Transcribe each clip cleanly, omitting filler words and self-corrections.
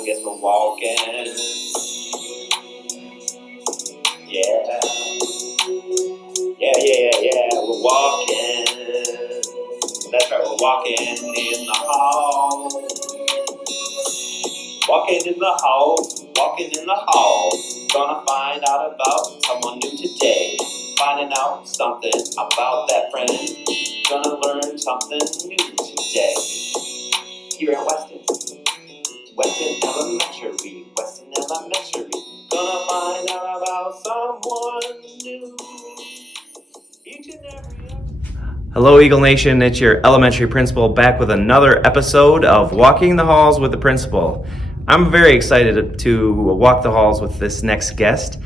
I guess we're walking. Yeah. Yeah. We're walking. That's right, we're walking in the hall. Walking in the hall. Gonna find out about someone new today. Finding out something about that friend. Gonna learn something new today. Here at Weston Elementary. Gonna find out about someone new. Each and every episode. Hello, Eagle Nation. It's your elementary principal back with another episode of Walking the Halls with the Principal. I'm very excited to walk the halls with this next guest.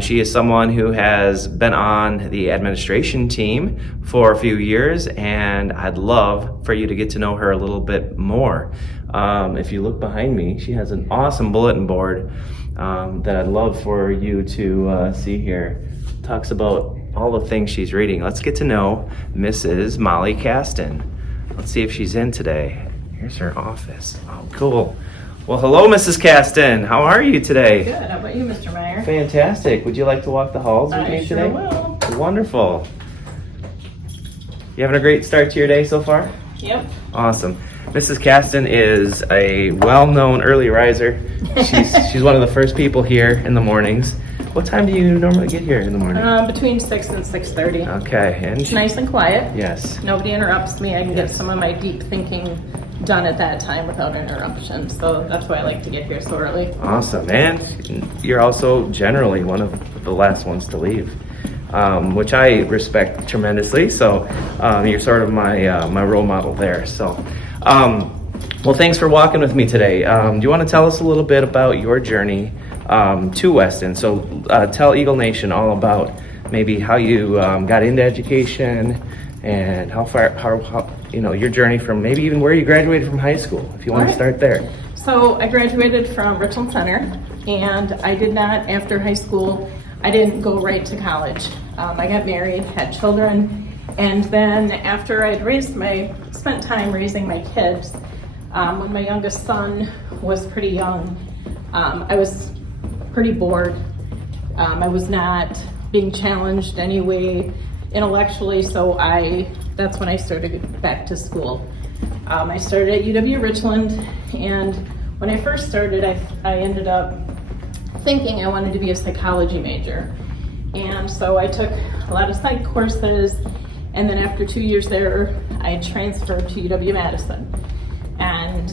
She is someone who has been on the administration team for a few years, and I'd love for you to get to know her a little bit more. If you look behind me, she has an awesome bulletin board that I'd love for you to see here. It talks about all the things she's reading. Let's get to know Mrs. Molly Kasten. Let's see if she's in today. Here's her office. Oh, cool. Well, hello, Mrs. Kasten. How are you today? Good. How about you, Mr. Meyer? Fantastic. Would you like to walk the halls with me today? I sure will. Wonderful. You having a great start to your day so far? Yep. Awesome. Mrs. Caston is a well-known early riser. She's one of the first people here in the mornings. What time do you normally get here in the morning? Between 6 and 6:30. Okay. And It's nice and quiet. yes. Nobody interrupts me. I can get Yes. some of my deep thinking done at that time without interruption. So that's why I like to get here so early. Awesome. And you're also generally one of the last ones to leave, which I respect tremendously. So you're sort of my role model there. So, well, thanks for walking with me today. Do you want to tell us a little bit about your journey to Weston? So tell Eagle Nation all about maybe how you got into education and how your journey from maybe even where you graduated from high school, if you want to start there. So I graduated from Richland Center, and I did not, after high school, I didn't go right to college. I got married, had children, and then after I'd spent time raising my kids, when my youngest son was pretty young, I was pretty bored. I was not being challenged anyway intellectually, so that's when I started back to school. I started at UW Richland, and when I first started, I ended up thinking I wanted to be a psychology major. And so I took a lot of psych courses, and then after 2 years there, I transferred to UW-Madison. And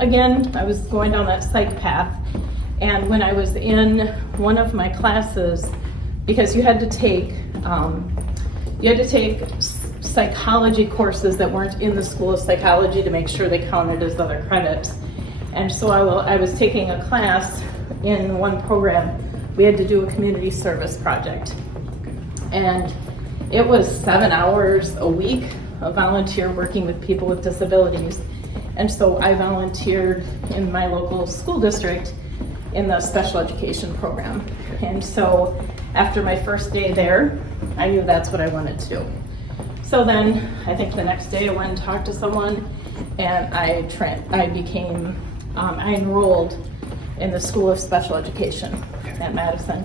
again, I was going down that psych path, and when I was in one of my classes, because you had to take psychology courses that weren't in the School of Psychology to make sure they counted as other credits. And so I was taking a class in one program. We had to do a community service project. And it was 7 hours a week of volunteer working with people with disabilities. And so I volunteered in my local school district in the special education program. And so after my first day there, I knew that's what I wanted to do. So then I think the next day I went and talked to someone, and I enrolled in the School of Special Education at Madison.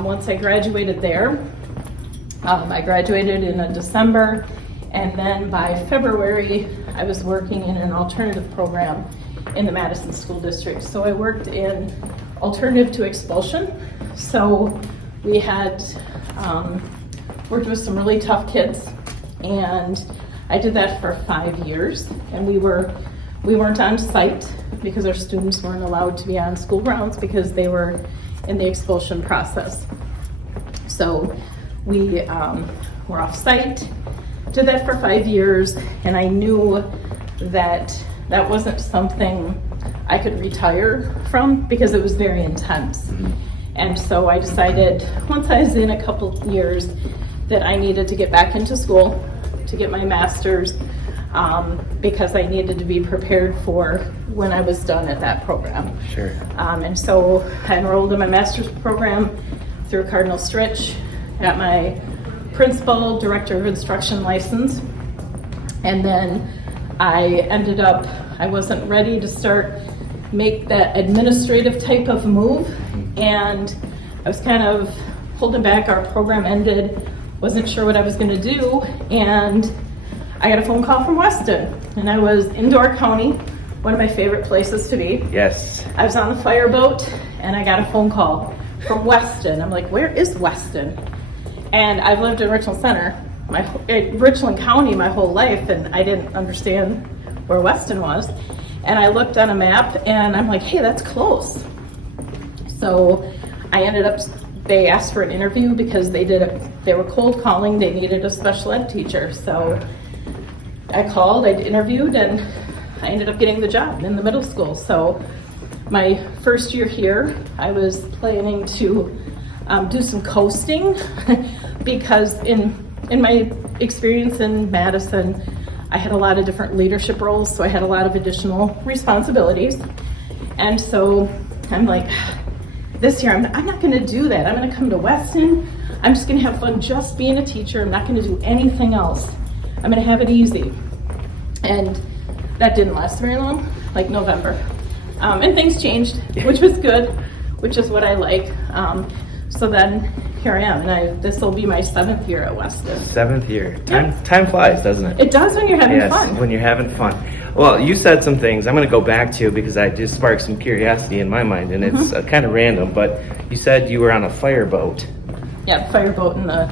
Once I graduated there, I graduated in December, and then by February I was working in an alternative program in the Madison School District. So I worked in alternative to expulsion. So we had worked with some really tough kids, and I did that for 5 years. And we weren't on site because our students weren't allowed to be on school grounds because they were in the expulsion process. So we were off site, did that for 5 years, and I knew that wasn't something I could retire from because it was very intense. And so I decided, once I was in a couple years, that I needed to get back into school to get my master's because I needed to be prepared for when I was done at that program. Sure. And so I enrolled in my master's program through Cardinal Stritch, got my principal director of instruction license, and then I wasn't ready to start make that administrative type of move, and I was kind of holding back. Our program ended, wasn't sure what I was going to do, and I got a phone call from Weston, and I was in Door County, one of my favorite places to be. Yes. I was on the fireboat, and I got a phone call from Weston. I'm like, where is Weston? And I've lived in Richland Richland County my whole life, and I didn't understand where Weston was. And I looked on a map, and I'm like, hey, that's close. So I ended up, they asked for an interview because they were cold calling, they needed a special ed teacher. So I called, I interviewed, and I ended up getting the job in the middle school. So my first year here, I was planning to do some coasting because in my experience in Madison, I had a lot of different leadership roles, so I had a lot of additional responsibilities. And so I'm like, this year, I'm not gonna do that. I'm gonna come to Weston. I'm just gonna have fun just being a teacher. I'm not gonna do anything else. I'm gonna have it easy. And that didn't last very long, like November. And things changed, which was good, which is what I like. So then here I am, and this will be my 7th year at Weston. 7th year. Time flies, doesn't it? It does when you're having fun. Yes, when you're having fun. Well, you said some things I'm going to go back to because I just sparked some curiosity in my mind, and it's kind of random, but you said you were on a fireboat. Yeah, fireboat in the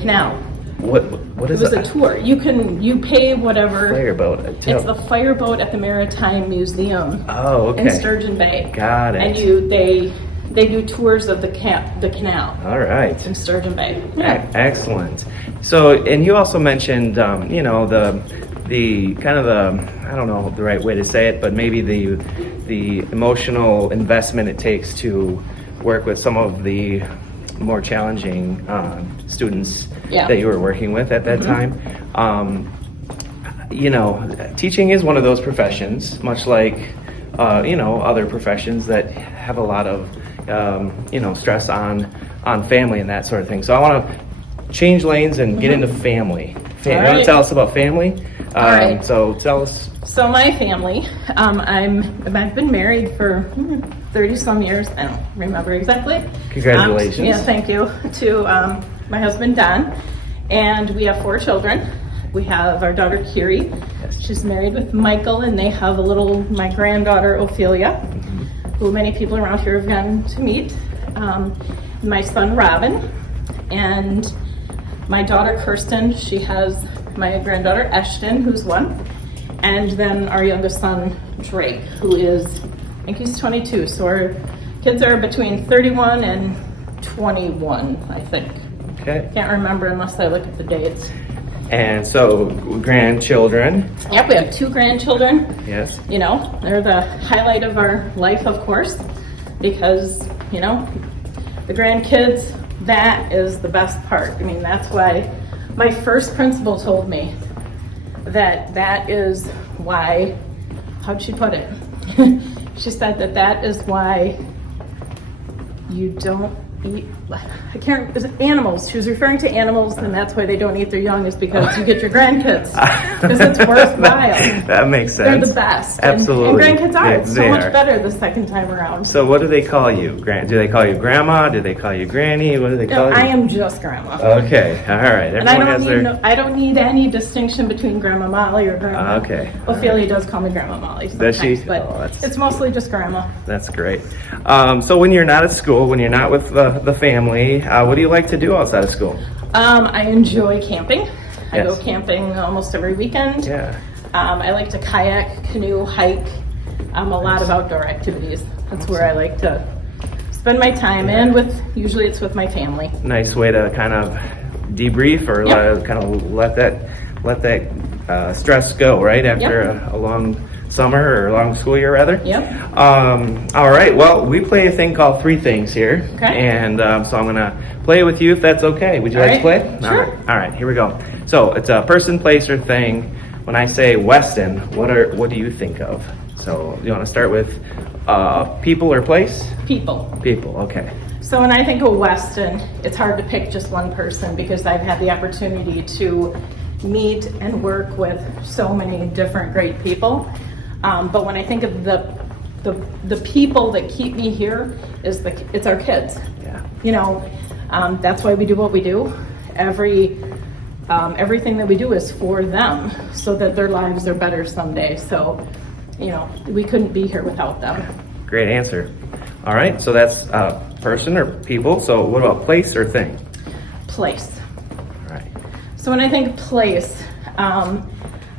canal. What is it? It was that? a tour. You pay whatever. Fireboat. It's the fireboat at the Maritime Museum. Oh, okay. In Sturgeon Bay. Got it. And they do tours of the canal. All right. In Sturgeon Bay. Yeah. Excellent. So, and you also mentioned, the kind of I don't know the right way to say it, but maybe the emotional investment it takes to work with some of the more challenging students that you were working with at that time. Teaching is one of those professions, much like other professions that have a lot of stress on family and that sort of thing. So I want to change lanes and get into family. You want to tell us about family? All right. So tell us. So my family, I've been married for 30 some years. I don't remember exactly. Congratulations. Thank you to my husband Don, and we have 4 children. We have our daughter Kiri. Yes. She's married with Michael, and they have my granddaughter Ophelia, who many people around here have gotten to meet. My son Robin, and my daughter Kasten. She has my granddaughter Ashton, who's 1, and then our youngest son Drake, who is, I think he's 22. So our kids are between 31 and 21, I think. Okay. Can't remember unless I look at the dates. And so grandchildren. Yep, we have 2 grandchildren. Yes. They're the highlight of our life, of course, because, the grandkids, that is the best part. I mean, that's why my first principal told me that is why, how'd she put it? She said that is why you don't eat, is it animals? She was referring to animals, and that's why they don't eat their young, is because you get your grandkids. Because it's worthwhile. That makes sense. They're the best. Absolutely. And grandkids are. It's so much are. better the second time around. So what do they call you? Do they call you grandma? Do they call you granny? What do they call you? I am just grandma. Okay. All right. And I don't need any distinction between Grandma Molly or Grandma. Okay. Ophelia does call me Grandma Molly sometimes, does she? But it's mostly just grandma. That's great. So when you're not at school, when you're not with the family, what do you like to do outside of school? I enjoy camping. Yes. I go camping almost every weekend. Yeah. I like to kayak, canoe, hike, a lot of outdoor activities. That's where I like to spend my time, and usually it's with my family. Nice way to kind of debrief or kind of let that stress go, right? After a long summer or a long school year, rather. Yep. All right. Well, we play a thing called 3 Things here. Okay. And so I'm going to play with you if that's okay. Would you like to play? Sure. All right. Here we go. So it's a person, place, or thing. When I say Weston, what do you think of? So you want to start with people or place? People. People. Okay. So when I think of Weston, it's hard to pick just one person because I've had the opportunity to meet and work with so many different great people. But when I think of the people that keep me here, it's our kids. Yeah. You know, that's why we do what we do. Everything that we do is for them, so that their lives are better someday. So, you know, we couldn't be here without them. Great answer. All right, so that's person or people. So what about place or thing? Place. All right. So when I think place, I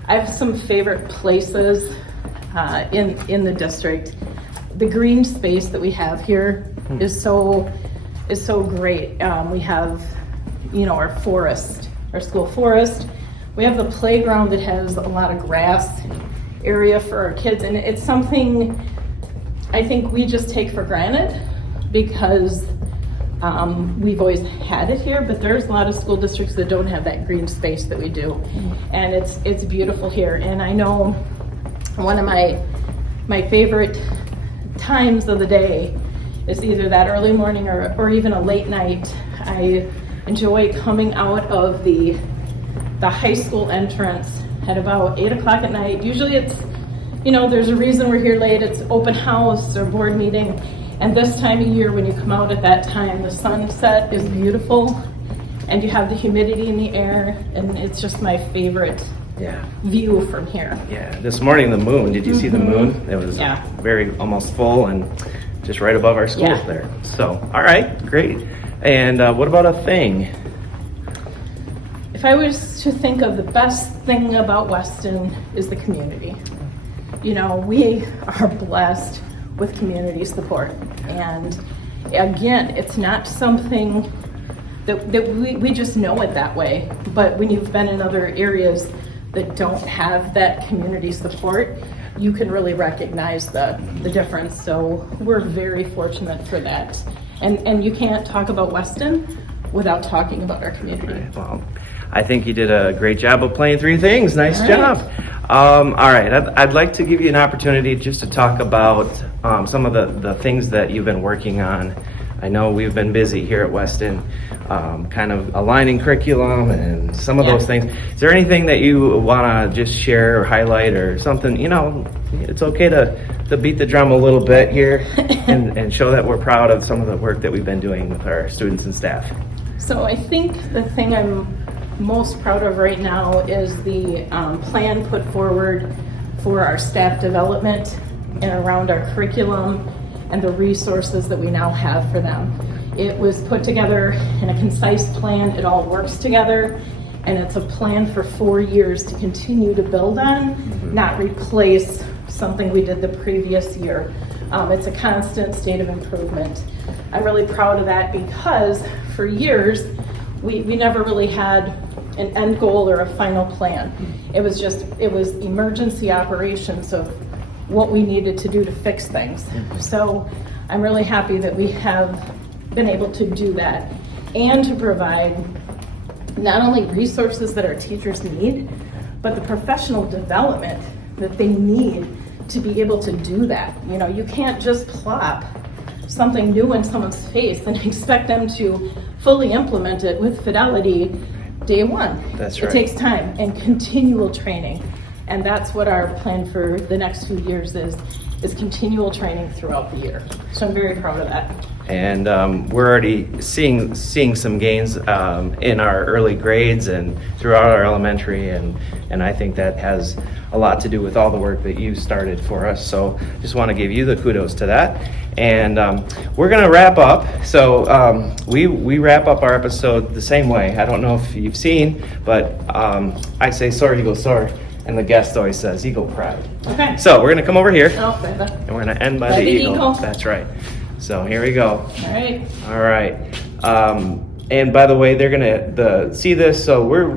have some favorite places in the district. The green space that we have here is so great. We have, you know, our forest, our school forest. We have the playground that has a lot of grass area for our kids, and it's something I think we just take for granted because we've always had it here, but there's a lot of school districts that don't have that green space that we do. And it's beautiful here. And I know one of my favorite times of the day is either that early morning or even a late night. I enjoy coming out of the high school entrance at about 8 o'clock at night. Usually it's, you know, there's a reason we're here late. It's open house or board meeting. And this time of year, when you come out at that time, the sunset is beautiful and you have the humidity in the air, and it's just my favorite view from here. Yeah, this morning the moon, did you see the moon? It was very almost full and just right above our school there. So, all right, great. And what about a thing? If I was to think of the best thing about Weston is the community. You know, we are blessed with community support. And again, it's not something that we just know it that way. But when you've been in other areas that don't have that community support, you can really recognize the difference. So we're very fortunate for that. And you can't talk about Weston without talking about our community. Right, well, I think you did a great job of playing three things. Nice job. All right, I'd like to give you an opportunity just to talk about some of the things that you've been working on. I know we've been busy here at Weston, kind of aligning curriculum and some of those things. Is there anything that you want to just share or highlight or something? You know, it's okay to beat the drum a little bit here and show that we're proud of some of the work that we've been doing with our students and staff. So I think the thing I'm most proud of right now is the plan put forward for our staff development and around our curriculum and the resources that we now have for them. It was put together in a concise plan. It all works together, and it's a plan for 4 years to continue to build on, not replace something we did the previous year. It's a constant state of improvement. I'm really proud of that because for years, we never really had an end goal or a final plan. It was emergency operations of what we needed to do to fix things. So I'm really happy that we have been able to do that and to provide not only resources that our teachers need, but the professional development that they need to be able to do that. You know, you can't just plop something new in someone's face and expect them to fully implement it with fidelity day one. That's right. It takes time and continual training. And that's what our plan for the next few years is continual training throughout the year. So I'm very proud of that. And we're already seeing some gains in our early grades and throughout our elementary, and I think that has a lot to do with all the work that you started for us. So just want to give you the kudos to that. And we're going to wrap up. So we wrap up our episode the same way. I don't know if you've seen, but I say soar, eagle, soar. And the guest always says eagle pride. Okay. So we're going to come over here. Oh, and we're going to end by the eagle. That's right. So here we go. All right. All right. And by the way, they're going to see this. So we're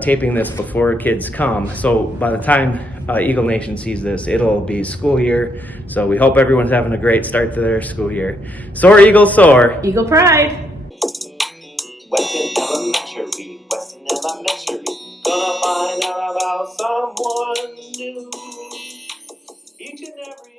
taping this before kids come. So by the time Eagle Nation sees this, it'll be school year. So we hope everyone's having a great start to their school year. Soar, eagle, soar. Eagle pride. Weston Elementary, Weston Elementary. Gonna find out about someone new each and every